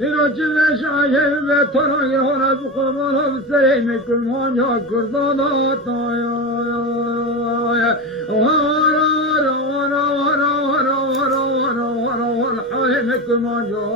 اینا چیز شاید به ترانگی ها از قربان ها بسری میکرمان یا کردان حالی میکرمان یا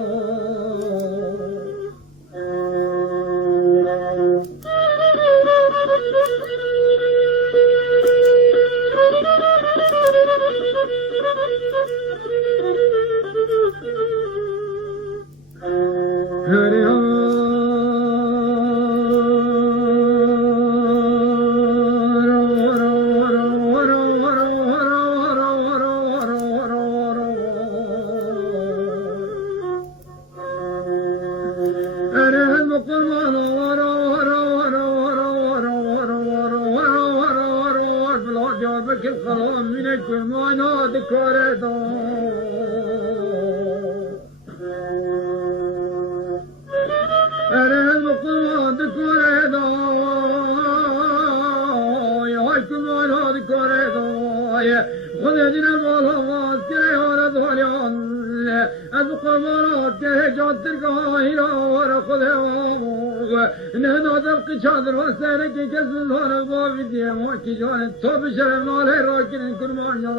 چادر و سر کی کس داره با ویدیه ما کی جان تو بشر مال را کن کرمان یا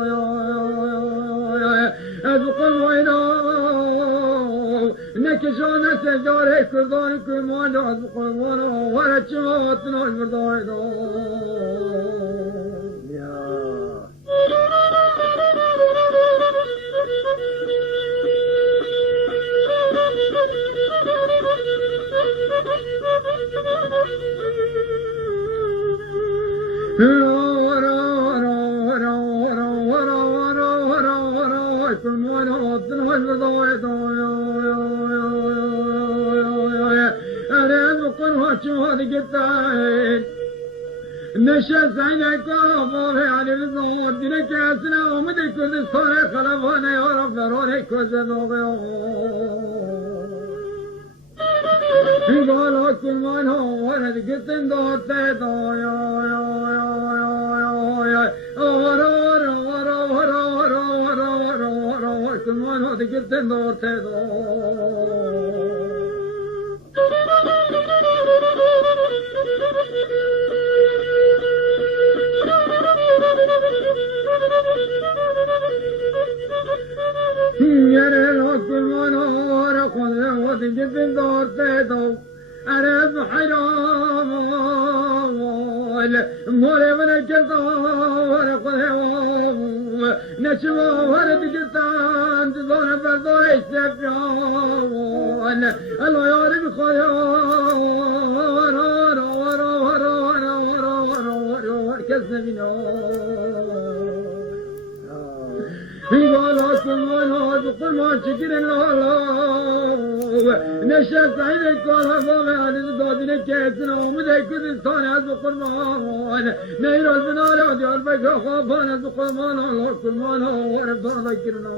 از قلوینا نکشان سجاره کردان کرمان از قلوانا ورچات ناش بردای دا نشست عینک آفاق علی رضا دینه که اصلا آمده کردستان خلبانه یارا فرار کجه داغه این بالا کرمان ها ورد گتن داته دایا کرمان ها گتن داته یاره لا کرمان ها خونه ها گتن داته دو أنا بحيران مولي من الجزار نشوى ورد جتان تظن بردوي السفيان الله يعرف خيار كسبنا في بالاتكم وانا بقول ما شكر الله نشأت عينك والهضام عن الدادين كيسنا ومدى كردستان از بقرمان نير البنار عدي البيت خافان از بقرمان الله كرمان ورب ذكرنا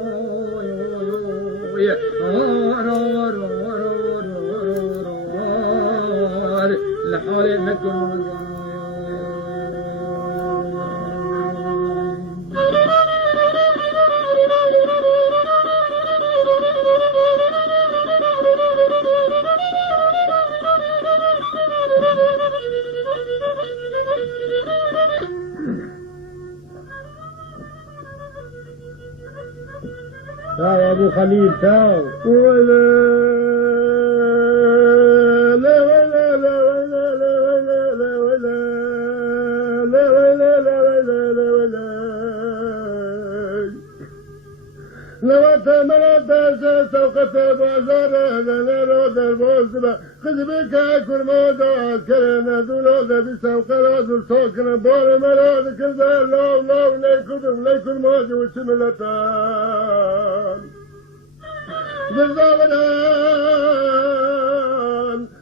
لحالي نكون يا ابو خليل تاو لو تمرت سوقت بازار لنا دربوز خذبك كرمود كرنا دولود بسوق راد سوقنا بور مراد كذا لو ليكم موج وسملتان بالضبطان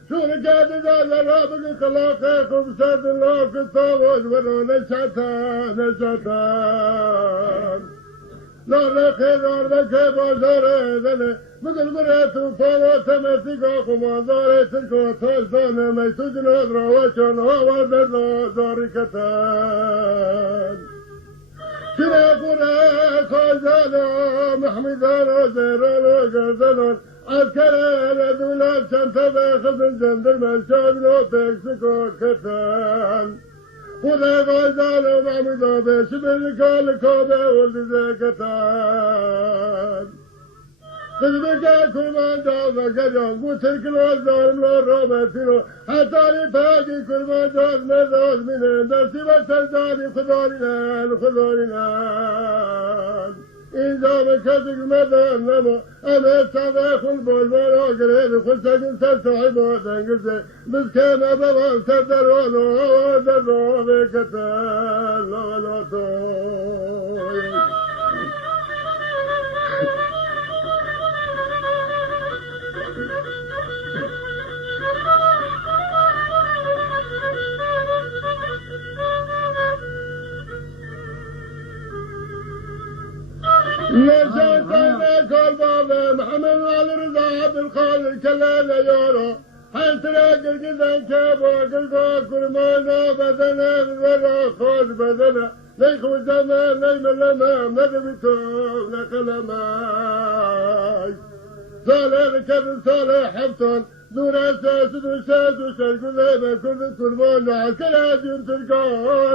شو رجعت ذا رابق خلاقكم سد الله في الطاوج ولا نشاتان لا خير بازار زنه مثل بريت وفوات مسيقا خمازار تلك وطالفان ما يسجن أدراوشان ووارد زاركتان شراك وراك وزانا محمدان وزيران وغزلان عسكر دولة شنطة بخز الجندر مرشاد لو تكسكو كتان خدا غازال ومعمدا بشبر كال كوبة ولد زكتان خدمك كرمان جاز كجان قتل الظالم للرمتينو حتى لفاقي كرمان جاز مزاز من درسي وسلطاني خضارنا إذا مكتك مدى النمو أنا استضاف البلبل وقرين خلتك سلسعب وتنقزي بس كان أبوان سدر ودر وبكتان ولا طوي نشأت كل باب محمد على رضا بالخال كلنا يورو حيث راجل كذا كاب وقلقا كل ما بدنا ولا خال بدنا ليكو زمان ليم لما مدبتو نقلماي صالح كذا صالح حبطان دون أساس وشاد وشرق ليبا كل ما عسكر عجين تلقى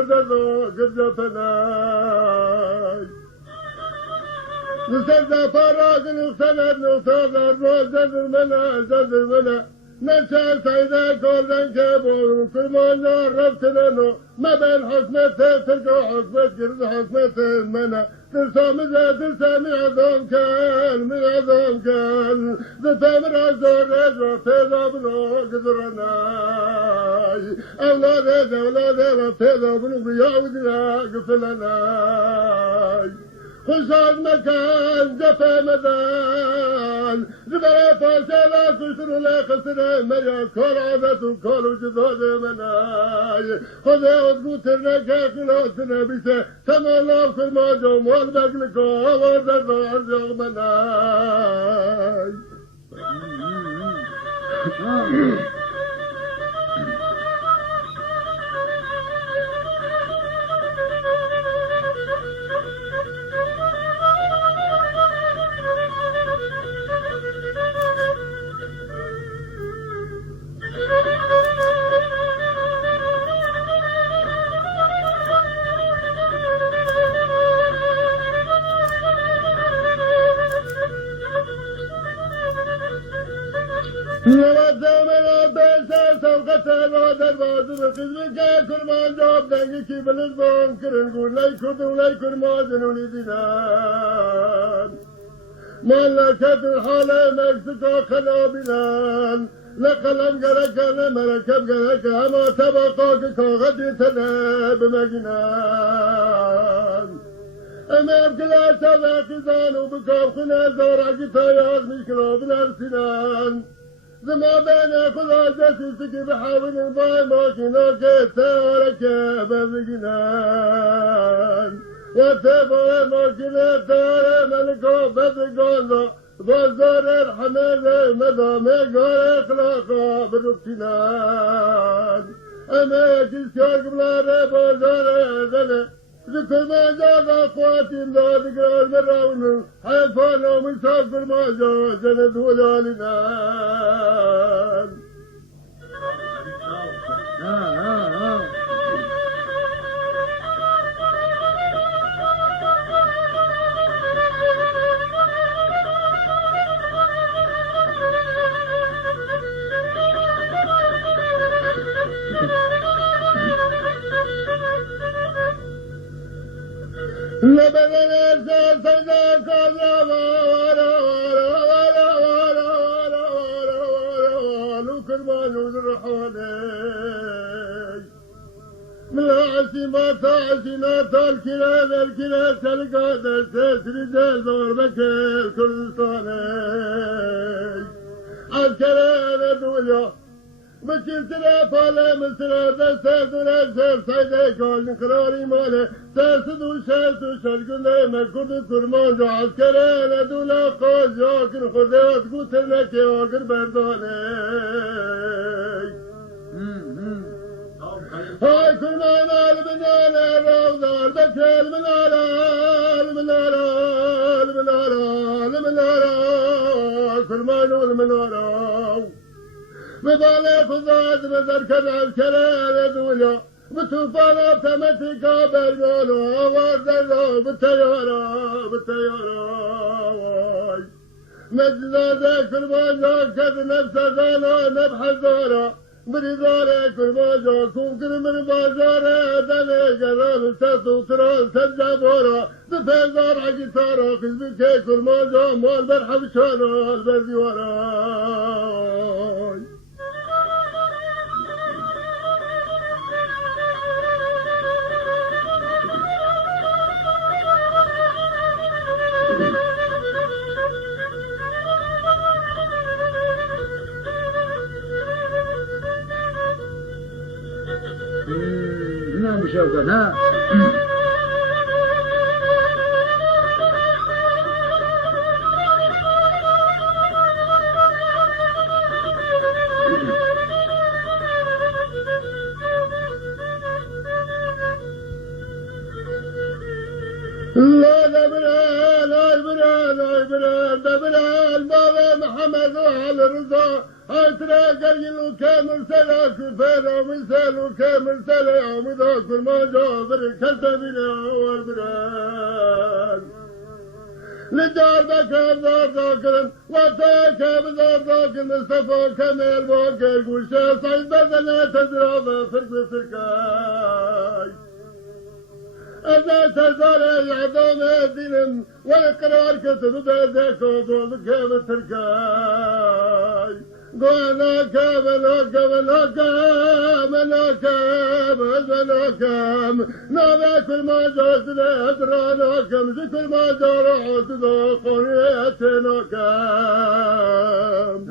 درو قرجة فناي نسجد فراغ نسند نصاد الروز زد المنى نشأ سيدا كل كابور كل ما جربت لنا ما بين حكمة تلقى حكمة جرد حكمة المنى ترسام عظام كان زفام رازور رجوع فيضا بنو قدرناي أولاد وفيضا بنو بيعودنا قفلناي خشاد مكان جفا مدان زبرا فاسلا كسر لا خسر مريا كل عادت وكل وجدود مناي خذ وتقوتنا كاكلوتنا بيسا سما الله كل ما جوم والبقلكو وردر عرجو مناي كرمان جواب دنگی کی بلد بان کرن گو لای کرد دینان ملکت الحال مکسکا خلابینان لقلم گرکن مرکب گرکن اما طبقا که کاغدی تنب مگینان امام کلا طبقی زانو بکاب خونه زورکی تایاز میشکلو بلرسینان زما بين خذ جسدك بحاول الباي ماكينة كتارك بزجنان وتبغى ماكينة تار ملكو بدقانو بزار الحمل مدامي قال اخلاقا بالركنان انا كيسك بلا بزار ذنب ذكر ما جاء اخواتي لا ذكر المراون حيفان ومسافر ما جاء جند ولالنا لبنان سيدا كذا كرمان ونرحاني من عسيمات عسينات الكلا تلقى درسات رجال ضربك الكردستاني عسكري دوليا بشير ترى فالا مسرا دسات ورسال سيدي قال نقراري ماله تاسد وشالت وشرقنا مكرد كرمان جو عسكري لدولا قاز ياكر خذات قوتر لك ياكر برداني هاي كرمان المنارة روضة بكر المنارة فرمان المنارة بضالي خذات بذركب عسكري دنيا بطوفان تمتك بالقولة وزلوا بالتيارة مجزازة فرمان كذ نفسه زالوا نبحث دورة بريدارة كرماجا كوكر من بازارة دني قرار ساسو تران سجابورا بفيزار عقيتارا خزبكي كرماجا مال برحب شانا البرديوارا نعم شوقا ها لا دبرال بابا محمد وعلى الرضا عترا قليل كامل سلا كفالا مثال كامل سلا عمدا كل ما جابر كتبنا والبرال لدار بكر دار ذاكر وتاك بدار ذاكر مصطفى كمال باكر وشا صيد بدنا تدرى فرق فرقاي أذا تزال يعظم الدين والقرار كتب ذاك ودول كام تركاي قولا كام نالا كل ما جاز لأدرانا كم ذكر ما جارا عدنا قريتنا كام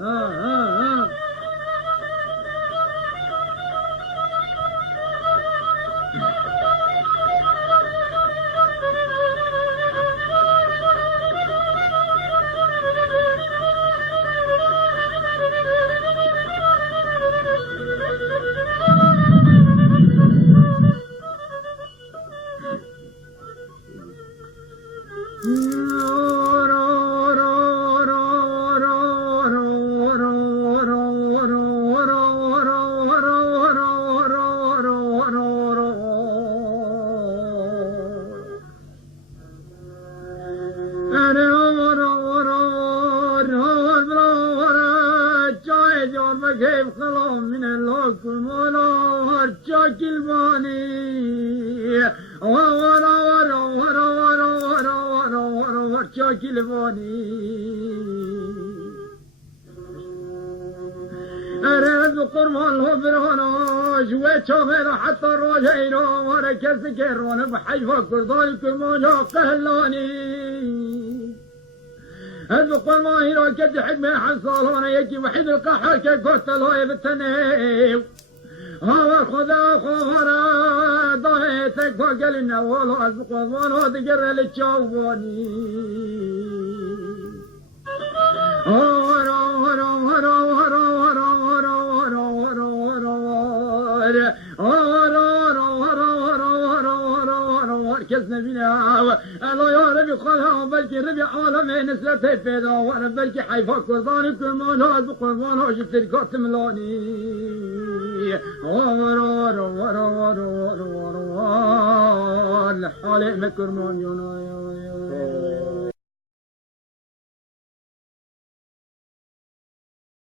من الحكم ولا هرشاك الباني ورا ورا ورا ورا ورا ورا ورا هرشاك الباني أرد قرمان الهبرانا جوي شافر حتى الراجينا ورا كسكر وانا بحيفا كرداني كرمانا قهلاني البقر ما هي روكت حكمة حصالونا يجي وحيد القحر كقوت الهاي بالتنيب هذا خذا خورا ضهيتك فقل النوال البقر ما نهد قرر للشواني هورا هورا هورا هورا هورا هورا هورا هورا هورا كسنا بنا الله يا ربي خلها بلكي ربي عالمي نسلتي فيدرا وانا بلكي حيفا قرباني كل ما نهز بقربانه جتركات ملاني ورا ورا ورا ورا ورا الحالي مكرمان يا